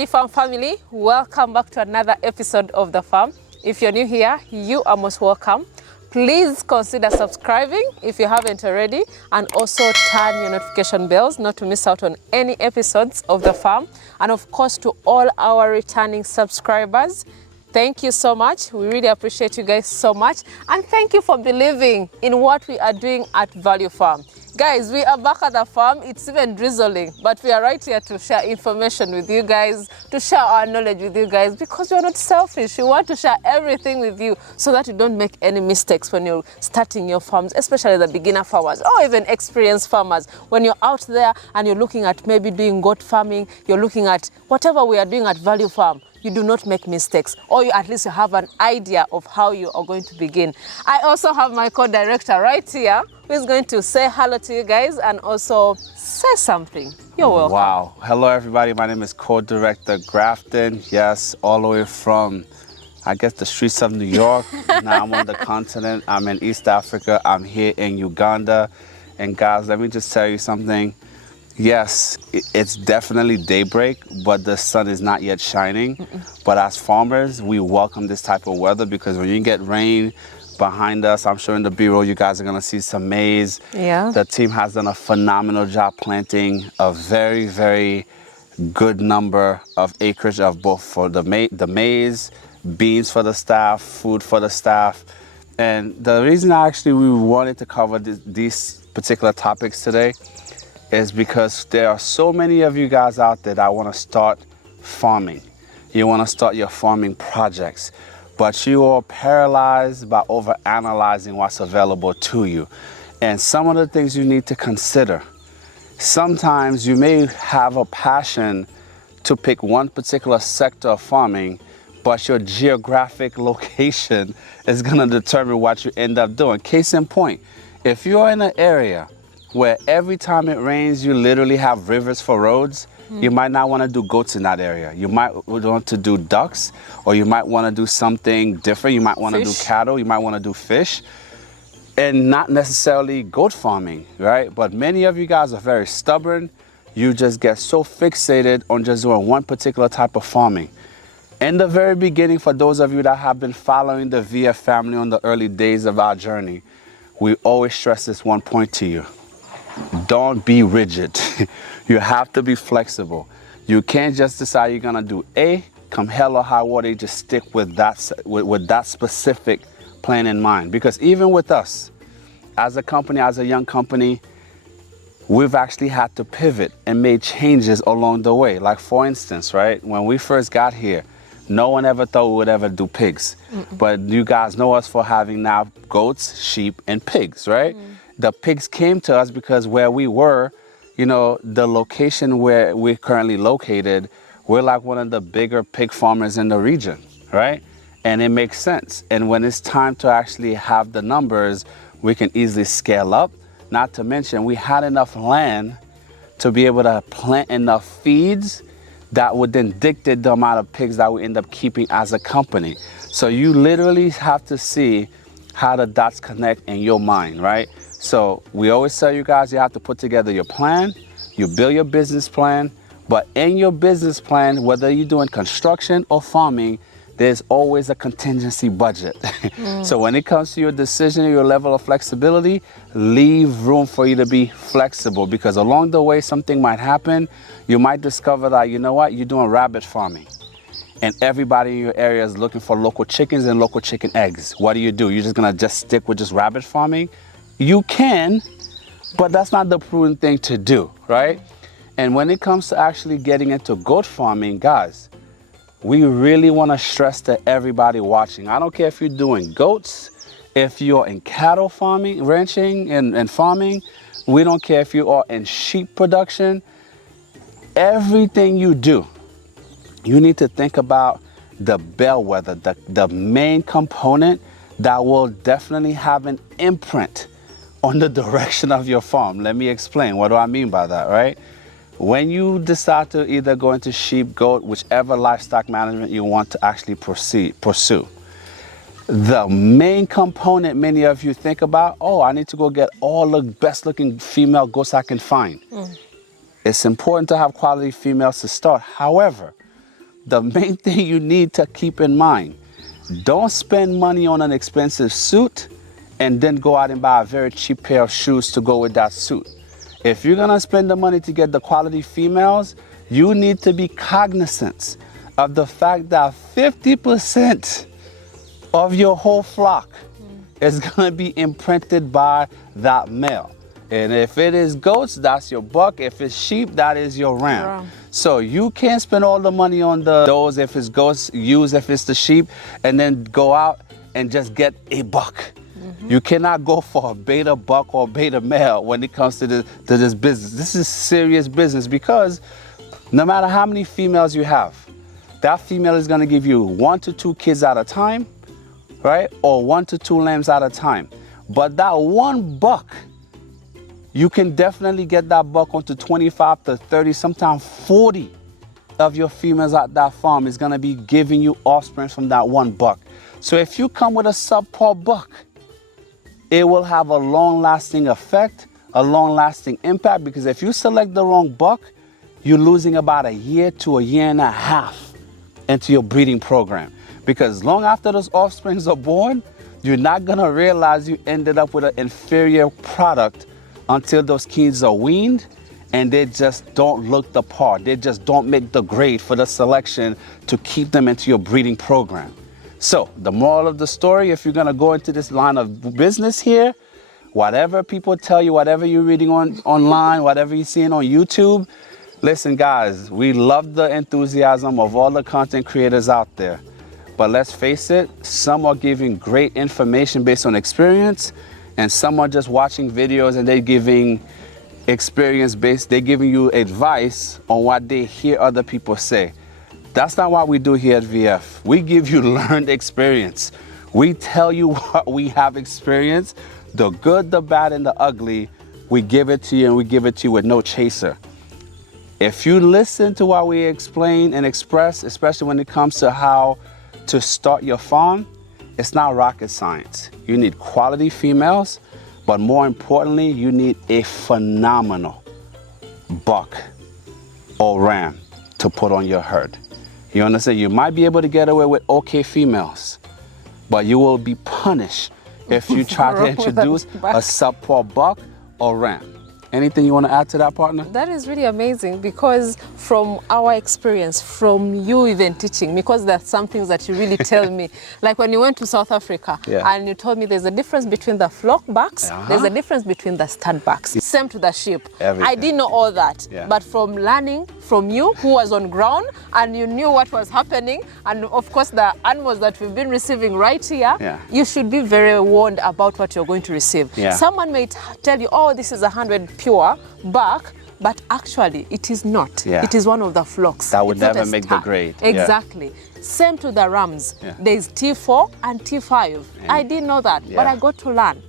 Value Farm family, welcome back to another episode of The Farm. If you're new here, you are most welcome. Please consider subscribing if you haven't already, and also turn your notification bells not to miss out on any episodes of The Farm. And of course, to all our returning subscribers, thank you so much. We really appreciate you guys so much. And thank you for believing in what we are doing at Value Farm. Guys, we are back at the farm. It's even drizzling, but we are right here to share information with you guys, to share our knowledge with you guys, because we're not selfish. We want to share everything with you so that you don't make any mistakes when you're starting your farms, especially the beginner farmers or even experienced farmers. When you're out there and you're looking at maybe doing goat farming, you're looking at whatever we are doing at Value Farm, you do not make mistakes, or you at least have an idea of how you are going to begin. I also have my co-director right here who is going to say hello to you guys and also say something. You're welcome. Wow. Hello, everybody. My name is co-director Grafton. Yes, all the way from, I guess, the streets of New York. Now I'm on the continent. I'm in East Africa. I'm here in Uganda. And guys, let me just tell you something. Yes, it's definitely daybreak, but the sun is not yet shining. But as farmers, we welcome this type of weather, because when you get rain behind us, I'm sure in the B-roll you guys are going to see some maize. Yeah. The team has done a phenomenal job planting a very, very good number of acreage of both for the maize, beans for the staff, food for the staff. And the reason we wanted to cover these particular topics today is because there are so many of you guys out there that want to start farming. You want to start your farming projects, but you are paralyzed by overanalyzing what's available to you. And some of the things you need to consider. Sometimes you may have a passion to pick one particular sector of farming, but your geographic location is going to determine what you end up doing. Case in point, if you're in an area where every time it rains, you literally have rivers for roads, you might not want to do goats in that area. You might want to do ducks, or you might want to do something different. You might want to do cattle, you might want to do fish, and not necessarily goat farming, right? But many of you guys are very stubborn. You just get so fixated on just doing one particular type of farming. In the very beginning, for those of you that have been following the VF family on the early days of our journey, we always stress this one point to you. Don't be rigid. You have to be flexible. You can't just decide you're gonna do A, come hell or high water, just stick with that specific plan in mind. Because even with us, as a company, as a young company, we've actually had to pivot and made changes along the way. Like for instance, right, when we first got here, no one ever thought we would ever do pigs. But you guys know us for having now goats, sheep, and pigs, right? The pigs came to us because where we were, you know, the location where we're currently located, we're like one of the bigger pig farmers in the region, right? And it makes sense. And when it's time to actually have the numbers, we can easily scale up. Not to mention, we had enough land to be able to plant enough feeds that would then dictate the amount of pigs that we end up keeping as a company. So you literally have to see how the dots connect in your mind, right? So we always tell you guys, you have to put together your plan, you build your business plan, but in your business plan, whether you're doing construction or farming, there's always a contingency budget. So when it comes to your decision, your level of flexibility, leave room for you to be flexible, because along the way, something might happen. You might discover that, you know what, you're doing rabbit farming, and everybody in your area is looking for local chickens and local chicken eggs. What do? You're just gonna stick with just rabbit farming? You can, but that's not the prudent thing to do, right? And when it comes to actually getting into goat farming, guys, we really want to stress to everybody watching. I don't care if you're doing goats, if you're in cattle farming, ranching and farming. We don't care if you are in sheep production. Everything you do, you need to think about the bellwether, the main component that will definitely have an imprint on the direction of your farm. Let me explain. What do I mean by that, right? When you decide to either go into sheep, goat, whichever livestock management you want to actually pursue, the main component many of you think about, oh, I need to go get all the best looking female goats I can find. It's important to have quality females to start. However, the main thing you need to keep in mind, don't spend money on an expensive suit and then go out and buy a very cheap pair of shoes to go with that suit. If you're gonna spend the money to get the quality females, you need to be cognizant of the fact that 50% of your whole flock is gonna be imprinted by that male. And if it is goats, that's your buck. If it's sheep, that is your ram. So you can't spend all the money on those if it's goats, use if it's the sheep, and then go out and just get a buck. You cannot go for a beta buck or beta male when it comes to this business. This is serious business, because no matter how many females you have, that female is gonna give you 1 to 2 kids at a time, right? Or 1 to 2 lambs at a time. But that one buck, you can definitely get that buck onto 25 to 30, sometimes 40 of your females at that farm is gonna be giving you offspring from that one buck. So if you come with a subpar buck, it will have a long-lasting effect, a long-lasting impact, because if you select the wrong buck, you're losing about a year to a year and a half into your breeding program. Because long after those offsprings are born, you're not gonna realize you ended up with an inferior product until those kids are weaned and they just don't look the part. They just don't make the grade for the selection to keep them into your breeding program. So the moral of the story, if you're gonna go into this line of business here, whatever people tell you, whatever you're reading online, whatever you're seeing on YouTube, listen guys, we love the enthusiasm of all the content creators out there. But let's face it, some are giving great information based on experience, and some are just watching videos and they're giving experience based, they're giving you advice on what they hear other people say. That's not what we do here at VF. We give you learned experience. We tell you what we have experienced, the good, the bad, and the ugly. We give it to you, and we give it to you with no chaser. If you listen to what we explain and express, especially when it comes to how to start your farm, it's not rocket science. You need quality females, but more importantly, you need a phenomenal buck or ram to put on your herd. You understand? You might be able to get away with okay females, but you will be punished if you try to introduce a subpar buck or ram. Anything you want to add to that, partner? That is really amazing, because from our experience, from you even teaching, because there's some things that you really tell me. Like when you went to South Africa and you told me there's a difference between the flock bucks, there's a difference between the stud bucks. Same to the sheep. Everything. I didn't know all that. But from learning from you, who was on ground, and you knew what was happening, and of course the animals that we've been receiving right here, you should be very warned about what you're going to receive. Someone may tell you, oh, this is 100 pure buck, but actually it is not. It is one of the flocks. That would never make the grade. Exactly. Same to the rams. There's T4 and T5. I didn't know that, but I got to learn.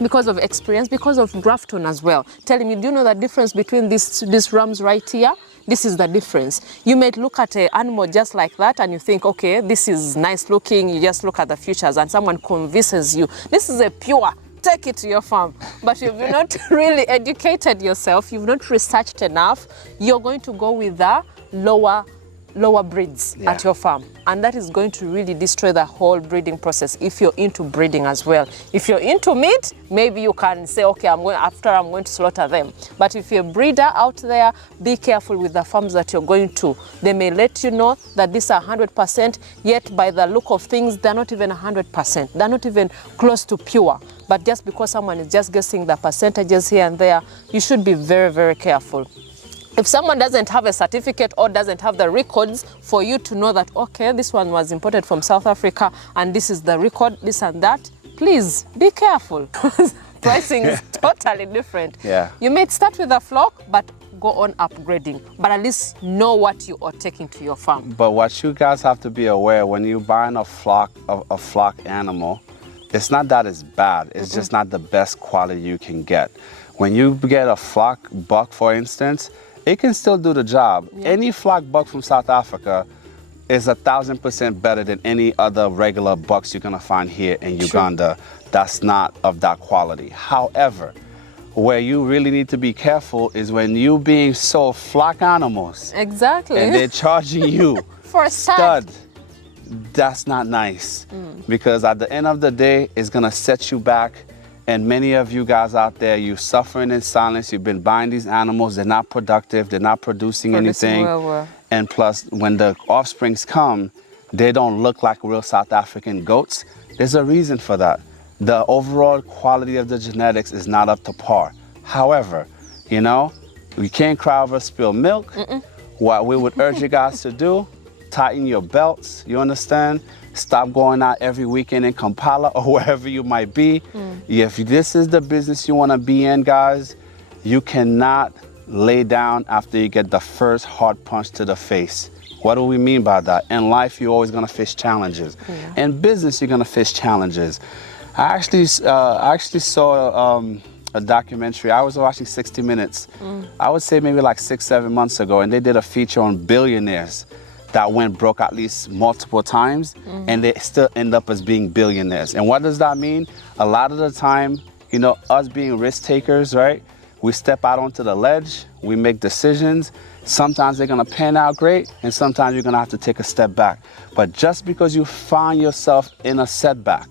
Because of experience, because of Grafton as well. Telling me, do you know the difference between these rams right here? This is the difference. You may look at an animal just like that and you think, okay, this is nice looking. You just look at the features and someone convinces you, this is a pure, take it to your farm. But you've not really educated yourself, you've not researched enough, you're going to go with the lower breeds at your farm, and that is going to really destroy the whole breeding process if you're into breeding as well. If you're into meat, maybe you can say, okay, I'm going to slaughter them. But if you're a breeder out there, be careful with the farms that you're going to. They may let you know that these are 100%, yet by the look of things, they're not even 100%. They're not even close to pure. But just because someone is just guessing the percentages here and there, you should be very, very careful. If someone doesn't have a certificate or doesn't have the records for you to know that, okay, this one was imported from South Africa and this is the record, this and that, please be careful. Pricing is totally different. You may start with a flock, but go on upgrading, but at least know what you are taking to your farm. But what you guys have to be aware, when you're buying a flock animal, it's not that it's bad, it's just not the best quality you can get. When you get a flock buck, for instance, it can still do the job. Any flock buck from South Africa is 1,000% better than any other regular bucks you're gonna find here in Uganda that's not of that quality. However, where you really need to be careful is when you being sold flock animals. Exactly. And they're charging you For a stud. That's not nice. Because at the end of the day, it's gonna set you back. And many of you guys out there, you're suffering in silence. You've been buying these animals. They're not productive. They're not producing anything. Well. And plus, when the offsprings come, they don't look like real South African goats. There's a reason for that. The overall quality of the genetics is not up to par. However, you know, we can't cry over spilled milk. What we would urge you guys to do, tighten your belts, you understand? Stop going out every weekend in Kampala or wherever you might be. If this is the business you want to be in, guys, you cannot lay down after you get the first hard punch to the face. What do we mean by that? In life, you're always going to face challenges. In business, you're going to face challenges. I actually saw a documentary. I was watching 60 Minutes. I would say maybe like 6-7 months ago, and they did a feature on billionaires that went broke at least multiple times, and they still end up as being billionaires. And what does that mean? A lot of the time, you know, us being risk takers, right? We step out onto the ledge, we make decisions. Sometimes they're gonna pan out great, and sometimes you're gonna have to take a step back. But just because you find yourself in a setback,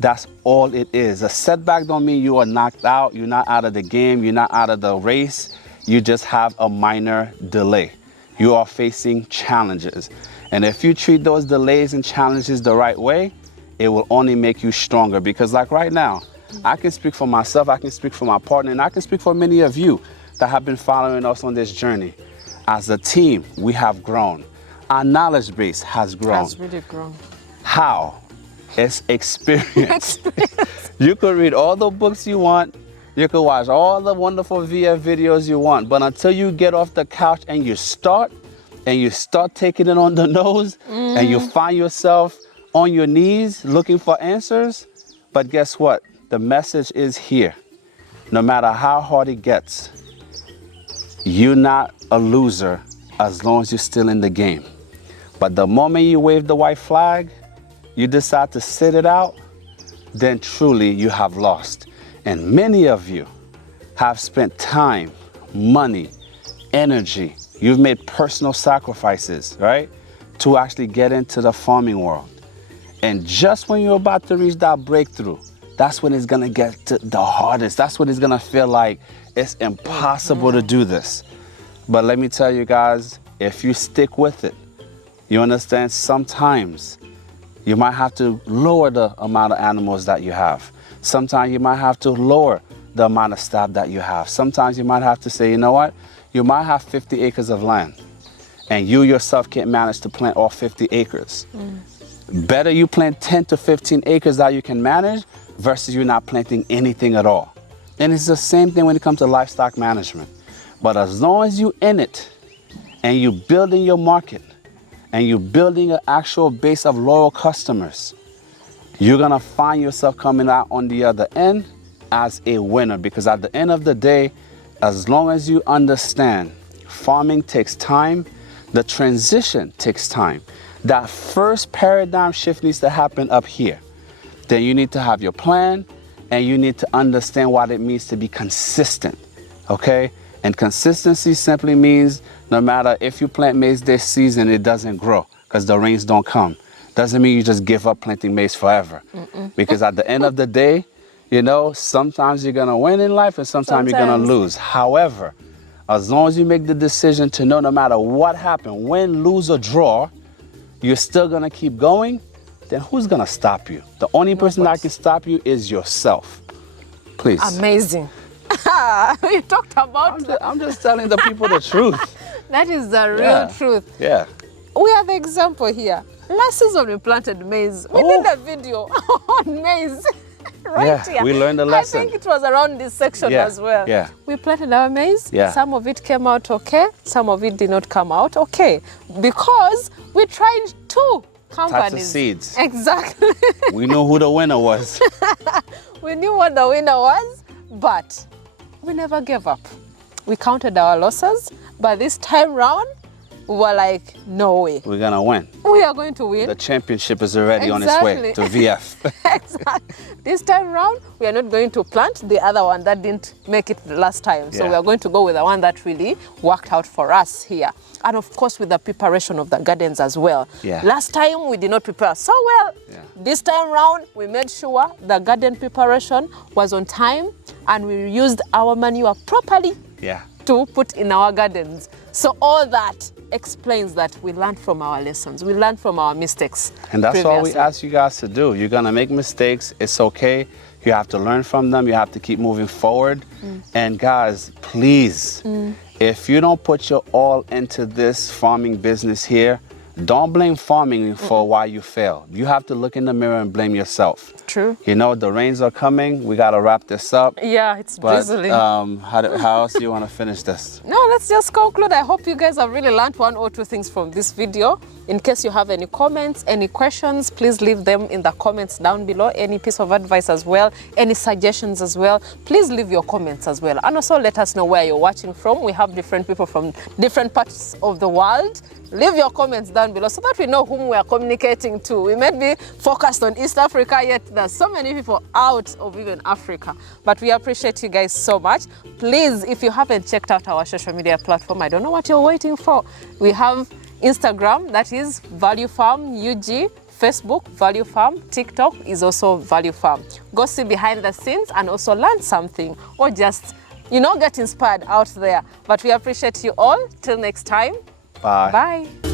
that's all it is. A setback don't mean you are knocked out, you're not out of the game, you're not out of the race, you just have a minor delay. You are facing challenges. And if you treat those delays and challenges the right way, it will only make you stronger. Because like right now, I can speak for myself, I can speak for my partner, and I can speak for many of you that have been following us on this journey. As a team, we have grown. Our knowledge base has grown. Has really grown. How? It's experience. You could read all the books you want, you could watch all the wonderful VF videos you want, but until you get off the couch and you start taking it on the nose, and you find yourself on your knees looking for answers. But guess what? The message is here. No matter how hard it gets, you're not a loser as long as you're still in the game. But the moment you wave the white flag, you decide to sit it out, then truly you have lost. And many of you have spent time, money, energy. You've made personal sacrifices, right? To actually get into the farming world. And just when you're about to reach that breakthrough, that's when it's gonna get to the hardest. That's when it's gonna feel like it's impossible to do this. But let me tell you guys, if you stick with it, you understand, sometimes you might have to lower the amount of animals that you have. Sometimes you might have to lower the amount of staff that you have. Sometimes you might have to say, you know what? You might have 50 acres of land, and you yourself can't manage to plant all 50 acres. Better you plant 10 to 15 acres that you can manage versus you not planting anything at all. And it's the same thing when it comes to livestock management. But as long as you're in it, and you're building your market, and you're building an actual base of loyal customers, you're gonna find yourself coming out on the other end as a winner. Because at the end of the day, as long as you understand farming takes time, the transition takes time. That first paradigm shift needs to happen up here. Then you need to have your plan, and you need to understand what it means to be consistent, okay? And consistency simply means no matter if you plant maize this season, it doesn't grow because the rains don't come. Doesn't mean you just give up planting maize forever. Because at the end of the day, you know, sometimes you're gonna win in life and sometimes you're gonna lose. However, as long as you make the decision to know no matter what happened, win, lose, or draw, you're still gonna keep going, then who's gonna stop you? The only person that can stop you is yourself. Please. Amazing. You talked about I'm just telling the people the truth. That is the real truth. Yeah. We are the example here. Last season we planted maize. We did a video on maize. Right here. We learned a lesson. I think it was around this section as well. Yeah. We planted our maize. Yeah. Some of it came out okay. Some of it did not come out okay. Because we tried two companies. Types of seeds. Exactly. We knew who the winner was. We knew what the winner was, but we never gave up. We counted our losses, but this time round, we were like, no way. We're gonna win. We are going to win. The championship is already on its way to VF. Exactly. This time round, we are not going to plant the other one that didn't make it last time. So we are going to go with the one that really worked out for us here. And of course, with the preparation of the gardens as well. Yeah. Last time, we did not prepare so well. Yeah. This time round, we made sure the garden preparation was on time and we used our manure properly. Yeah. To put in our gardens. So all that explains that we learned from our lessons. We learned from our mistakes. And that's all we previously. ask you guys to do. You're gonna make mistakes. It's okay. You have to learn from them. You have to keep moving forward. And guys, please, if you don't put your all into this farming business here, don't blame farming for why you fail. You have to look in the mirror and blame yourself. True. You know, the rains are coming. We got to wrap this up. Yeah, it's But drizzling. how else do you want to finish this? No, let's just conclude. I hope you guys have really learned one or two things from this video. In case you have any comments, any questions, please leave them in the comments down below. Any piece of advice as well, any suggestions as well, please leave your comments as well. And also let us know where you're watching from. We have different people from different parts of the world. Leave your comments down below so that we know whom we are communicating to. We may be focused on East Africa, yet there's so many people out of even Africa. But we appreciate you guys so much. Please, if you haven't checked out our social media platform, I don't know what you're waiting for. We have Instagram, that is Value Farm UG. Facebook, Value Farm. TikTok is also Value Farm. Go see behind the scenes and also learn something or just, you know, get inspired out there. But we appreciate you all. Till next time. Bye. Bye.